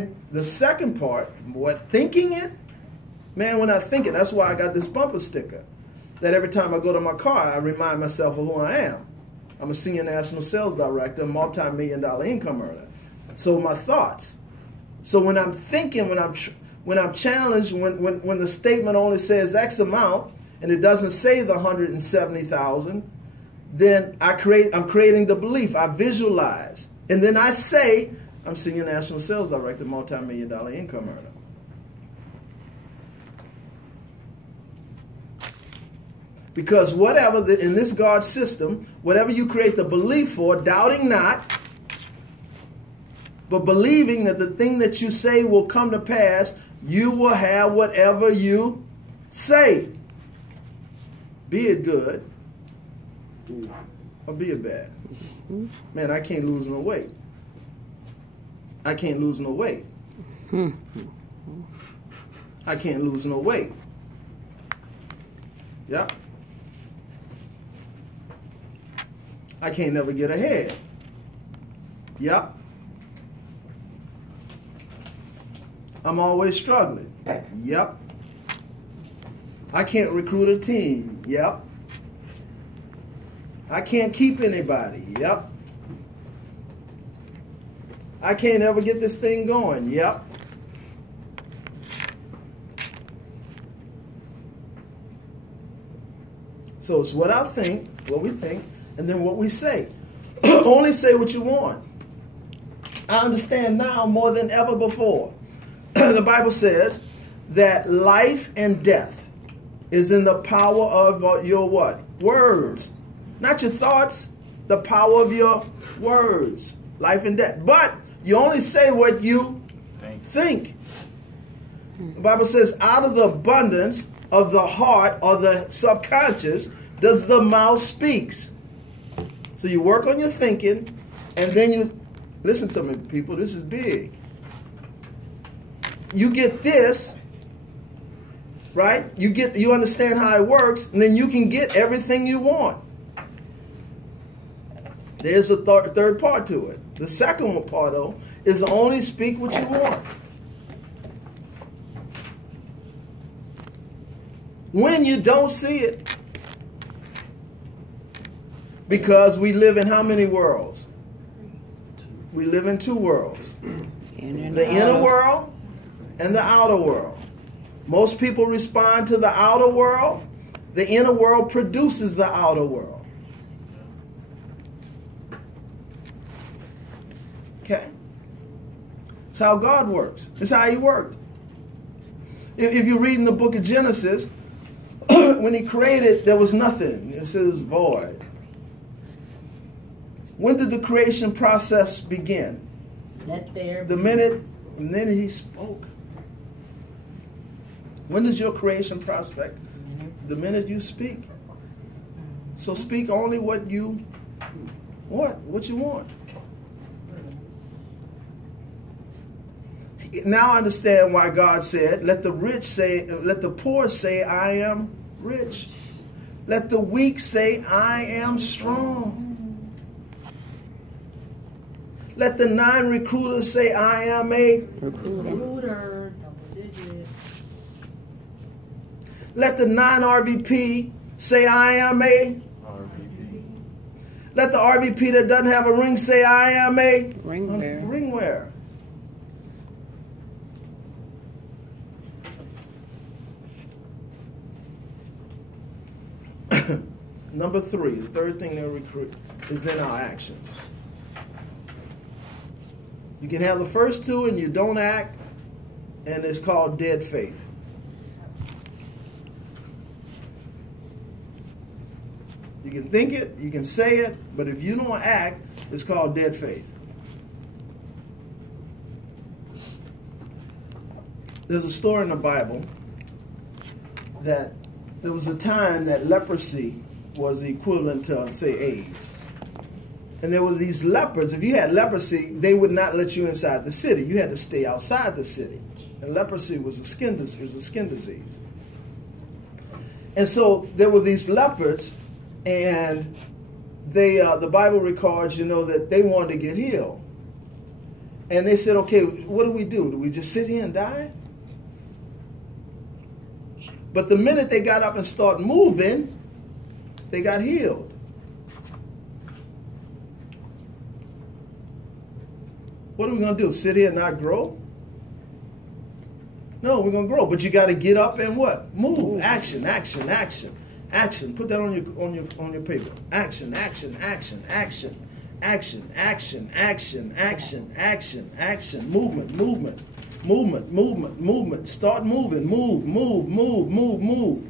The second part, what thinking it, man, when I think it, that's why I got this bumper sticker. That every time I go to my car, I remind myself of who I am. I'm a senior national sales director, multi-million-dollar income earner. So my thoughts. So when I'm thinking, when I'm challenged, when the statement only says X amount and it doesn't say the 170,000, then I'm creating the belief. I visualize, and then I say I'm senior national sales director, multi-million-dollar income earner. Because whatever, in this God system, whatever you create the belief for, doubting not, but believing that the thing that you say will come to pass, you will have whatever you say. Be it good or be it bad. Man, I can't lose no weight. I can't lose no weight. I can't lose no weight. Yep. I can't never get ahead. Yep. I'm always struggling. Yep. I can't recruit a team. Yep. I can't keep anybody. Yep. I can't ever get this thing going. Yep. So it's what I think, what we think, and then what we say. Only say what you want. I understand now more than ever before. The Bible says that life and death is in the power of your what? Words. Not your thoughts, the power of your words. Life and death. But you only say what you think. The Bible says out of the abundance of the heart or the subconscious does the mouth speaks. So you work on your thinking, and then you, listen to me, people, this is big. You get this, right? You understand how it works, and then you can get everything you want. There's a third part to it. The second part, though, is only speak what you want. When you don't see it, because we live in how many worlds? We live in two worlds. The inner world and the outer world. Most people respond to the outer world. The inner world produces the outer world. Okay? It's how God works. It's how he worked. If you read in the book of Genesis, when he created, there was nothing. It says void. When did the creation process begin? The minute he spoke. When is your creation prospect? The minute you speak. So speak only what you want, what you want. Now I understand why God said, let the poor say, I am rich. Let the weak say, I am strong. Let the non-recruiter say, I am a recruiter. Let the non-RVP say, I am a RVP. Let the RVP that doesn't have a ring say, I am a ring wearer. Number three, the third thing they recruit is in our actions. You can have the first two and you don't act, and it's called dead faith. You can think it, you can say it, but if you don't act, it's called dead faith. There's a story in the Bible that there was a time that leprosy was the equivalent to, say, AIDS. And there were these lepers. If you had leprosy, they would not let you inside the city. You had to stay outside the city. And leprosy was a skin disease. And so there were these leopards, and they, the Bible records, that they wanted to get healed. And they said, okay, what do we do? Do we just sit here and die? But the minute they got up and started moving, they got healed. What are we going to do? Sit here and not grow? No, we're going to grow. But you got to get up and what? Move. Action, action, action, action. Put that on your paper. Action, action, action, action, action, action, action, action, action, action. Movement, movement, movement, movement, movement. Start moving. Move, move, move, move, move.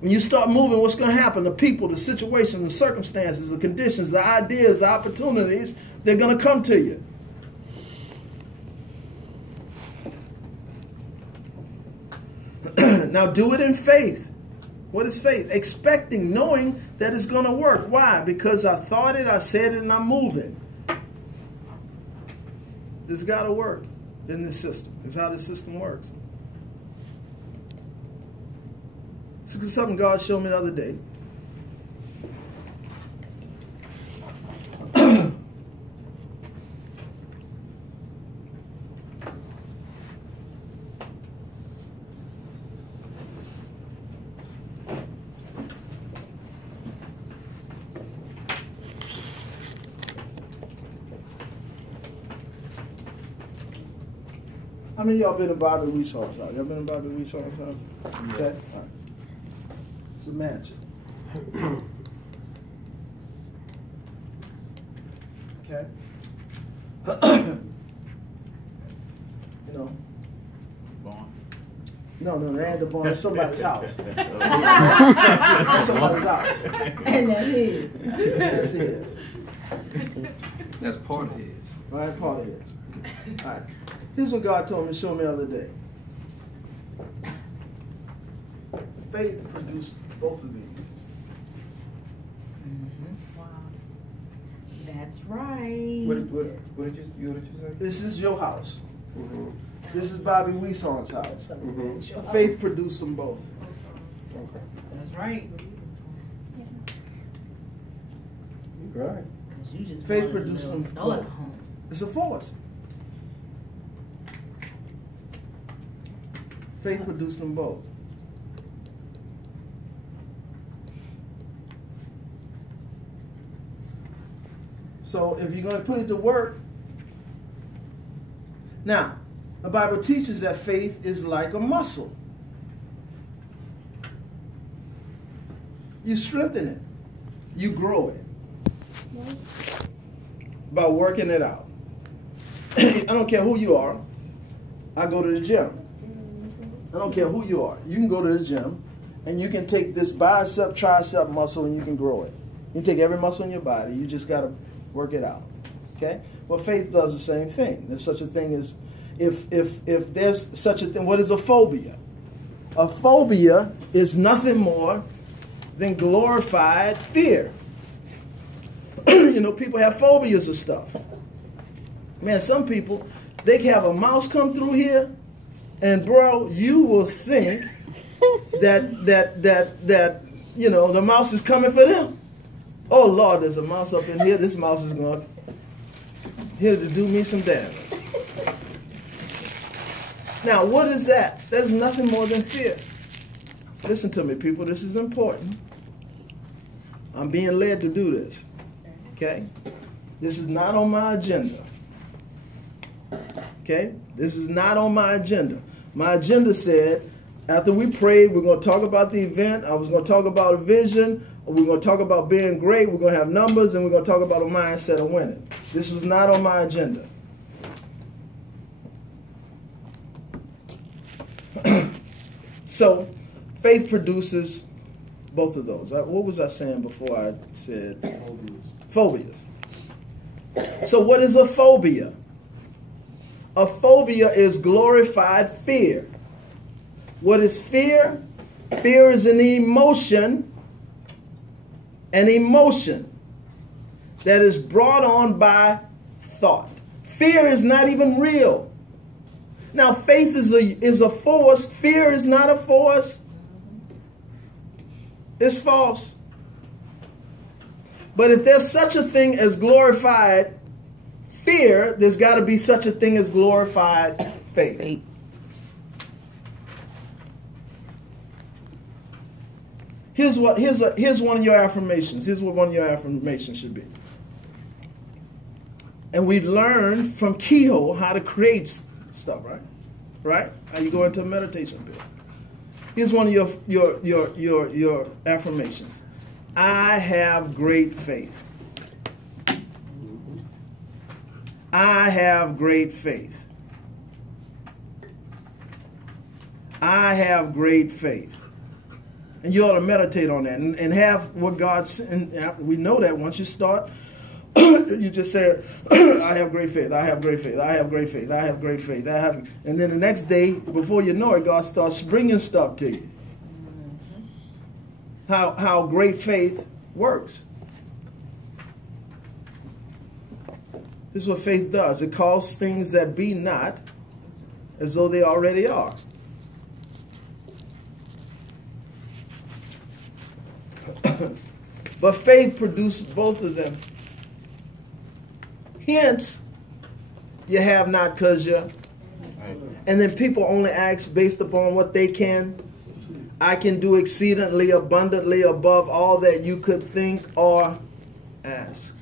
When you start moving, what's going to happen? The people, the situation, the circumstances, the conditions, the ideas, the opportunities, they're going to come to you. Now do it in faith. What is faith? Expecting, knowing that it's going to work. Why? Because I thought it, I said it, and I'm moving. This got to work in this system. It's how this system works. It's something God showed me the other day. How many of y'all been in Bobby Resource House? Y'all been in Bobby Resource House? Okay. All right. It's a mansion. Okay. You know. Barn. No, they ain't the barn. It's somebody's house. It's somebody's house. And that's his. That's his. That's part of his. All right, part of his. All right. Here's what God told me, show me the other day. Faith produced both of these. Wow. That's right. What did you say? This is your house. Mm-hmm. This is Bobby Weeson's house. Mm-hmm. Faith produced them both. Okay. That's right. You're right. 'Cause you just Faith wanted a produced little them starter both. home. It's a force. Faith produced them both. So if you're going to put it to work, now, the Bible teaches that faith is like a muscle. You strengthen it. You grow it. By working it out. I don't care who you are. I go to the gym. I don't care who you are. You can go to the gym and you can take this bicep, tricep muscle and you can grow it. You can take every muscle in your body. You just got to work it out. Okay? Well, faith does the same thing. There's such a thing as, if there's such a thing, what is a phobia? A phobia is nothing more than glorified fear. You know, people have phobias of stuff. Man, some people, they can have a mouse come through here, and bro, you will think that you know, the mouse is coming for them. Oh Lord, there's a mouse up in here. This mouse is going here to do me some damage. Now, what is that? That is nothing more than fear. Listen to me, people. This is important. I'm being led to do this. Okay? This is not on my agenda. Okay? This is not on my agenda. My agenda said, after we prayed, we're going to talk about the event. I was going to talk about a vision. We're going to talk about being great. We're going to have numbers. And we're going to talk about a mindset of winning. This was not on my agenda. So, faith produces both of those. What was I saying before I said? Phobias. So what is a phobia? A phobia is glorified fear. What is fear? Fear is an emotion that is brought on by thought. Fear is not even real. Now, faith is a force. Fear is not a force. It's false. But if there's such a thing as glorified fear, there's got to be such a thing as glorified faith. Here's one of your affirmations. Here's what one of your affirmations should be. And we learned from Keyhole how to create stuff, right? Right? How you go into a meditation bit. Here's one of your affirmations. I have great faith. I have great faith. I have great faith. And you ought to meditate on that and have what God said. And we know that once you start, you just say, I have great faith, I have great faith, I have great faith, I have great faith, I have. And then the next day, before you know it, God starts bringing stuff to you. How great faith works. This is what faith does. It calls things that be not as though they already are. But faith produces both of them. Hence, you have not because you. And then people only ask based upon what they can. I can do exceedingly abundantly above all that you could think or ask.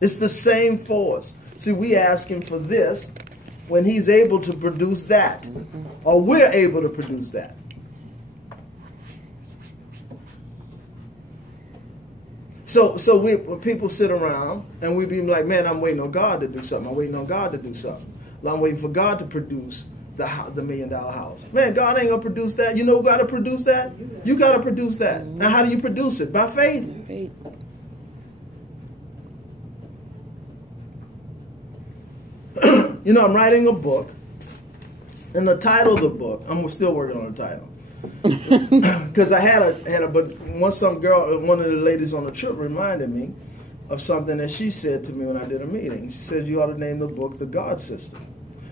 It's the same for us. See, we ask him for this when he's able to produce that. Or we're able to produce that. So people sit around and we be like, man, I'm waiting on God to do something. I'm waiting on God to do something. I'm waiting for God to produce the $1 million house. Man, God ain't going to produce that. You know who got to produce that? You got to produce that. Now, how do you produce it? By faith. You know, I'm writing a book. And the title of the book, I'm still working on the title. Because but once one of the ladies on the trip reminded me of something that she said to me when I did a meeting. She said, you ought to name the book The God System.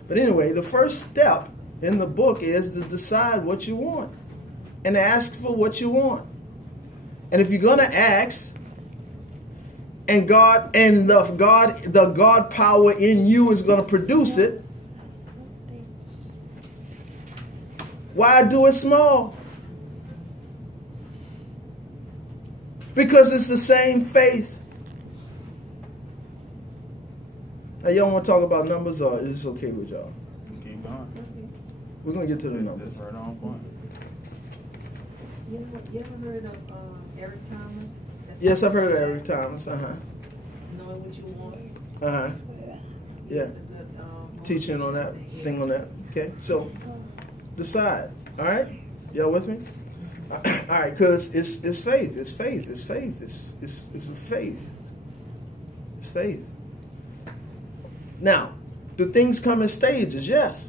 But anyway, the first step in the book is to decide what you want and ask for what you want. And if you're going to ask, and the God power in you is going to produce it, why do it small? Because it's the same faith. Now, y'all want to talk about numbers, or is this okay with y'all? Let's keep going. We're going to get to the numbers. Right on point. You ever heard of Eric Thomas? Yes, I've heard of Eric Thomas. Knowing what you want. Yeah. Teaching on that, thing on that. Okay, so decide. All right, y'all with me? All right, because it's faith. It's faith. It's faith. It's a faith. It's faith. Now, do things come in stages? Yes.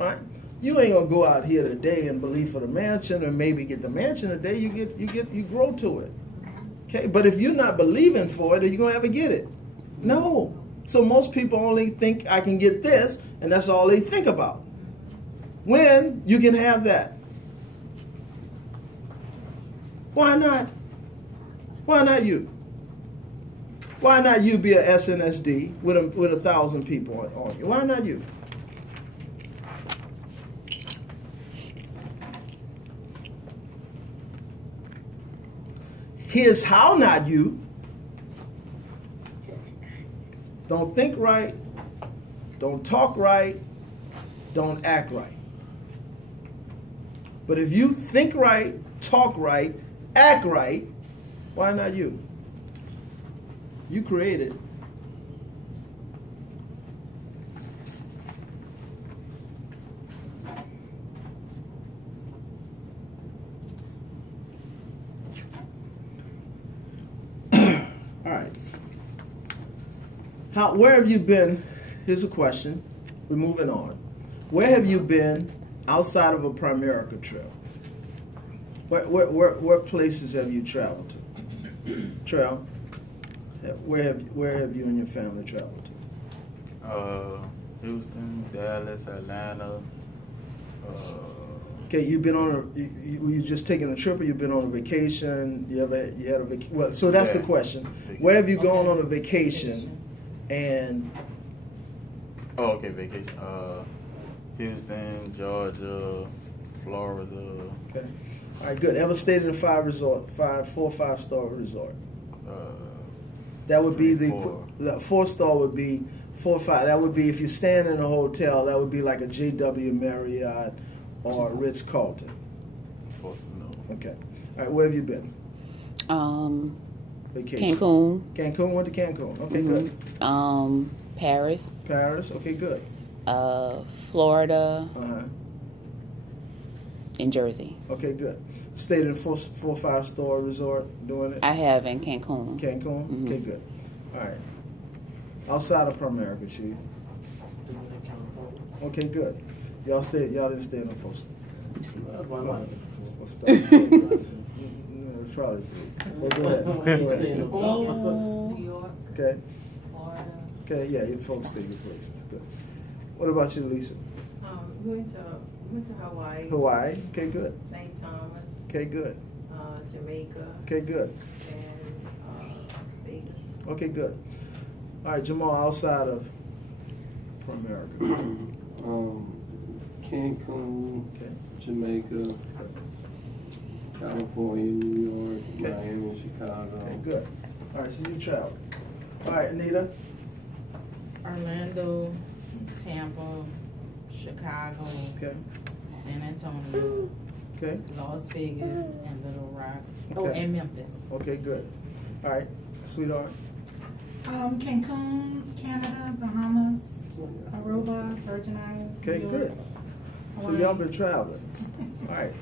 All right. You ain't gonna go out here today and believe for the mansion, and maybe get the mansion today. You grow to it. Okay, but if you're not believing for it, are you gonna ever get it? No. So most people only think I can get this, and that's all they think about. When you can have that. Why not? Why not you? Why not you be a Snsd with 1,000 people on you? Why not you? Here's how not you. Don't think right. Don't talk right. Don't act right. But if you think right, talk right, act right, why not you? You created. All right. Where have you been? Here's a question. We're moving on. Where have you been outside of a Primerica trip? What places have you traveled to? Trail? Where have you and your family traveled to? Houston, Dallas, Atlanta. Okay, you've been on you just taking a trip, or you've been on a vacation? You had a vacation? Well, so that's the question. Where have you gone on a vacation And Oh, okay, vacation. Houston, Georgia, Florida. okay, all right, good. Ever stayed in a 4 or 5 star resort? That would be the 4 star would be 4 or 5. That would be if you're staying in a hotel. That would be like a JW Marriott or Ritz Carlton. No. Okay. All right. Where have you been? Vacation. Cancun. Cancun. Went to Cancun. Okay, good. Paris. Paris. Okay, good. Florida. Uh-huh. And Jersey. Okay, good. Stayed in a 4 or 5 star resort doing it? I have in Cancun. Cancun? Mhm. Okay, good. All right. Outside of Primerica, Chief. Okay, good. Y'all didn't stay in a 4 star. It's probably 3. Well, go ahead. New York, Okay. Florida. Okay, yeah, you folks stay in your places. Good. What about you, Lisa? We went to Hawaii. Hawaii? Okay, good. St. Thomas. Okay, good. Jamaica. Okay, good. And Vegas. Okay, good. All right, Jamal, outside of Primerica. Cancun, Okay. Jamaica, California, New York, Okay. Miami, Chicago. Okay, good. All right, so you travel. All right, Anita. Orlando, Tampa, Chicago, Okay. San Antonio, Okay. Las Vegas, and Little Rock. Oh, Okay. and Memphis. Okay, good. All right, sweetheart. Cancun, Canada, Bahamas, Aruba, Virgin Islands. Okay, New good. York, So Hawaii. y'all been traveling. All right.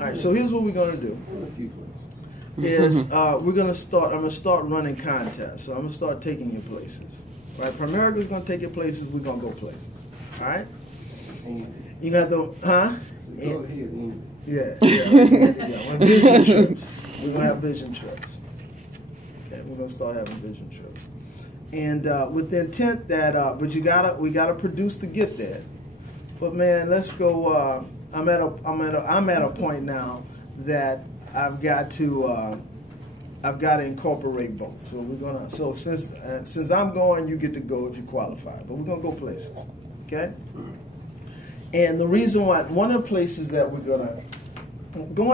All right. So here's what we're gonna do. A few questions. Is I'm gonna start running contests. So I'm gonna start taking you places. Right? Primerica's gonna take you places. We're gonna go places. All right. Andy. You got the huh? So go ahead, Andy. Yeah. On vision trips. We're gonna have vision trips. Okay. We're gonna start having vision trips. And with the intent that, but we gotta produce to get there. But man, let's go. I'm at a point now that I've got to incorporate both. So we're gonna. So since I'm going, you get to go if you qualify. But we're gonna go places, okay? And the reason why, one of the places that we're gonna go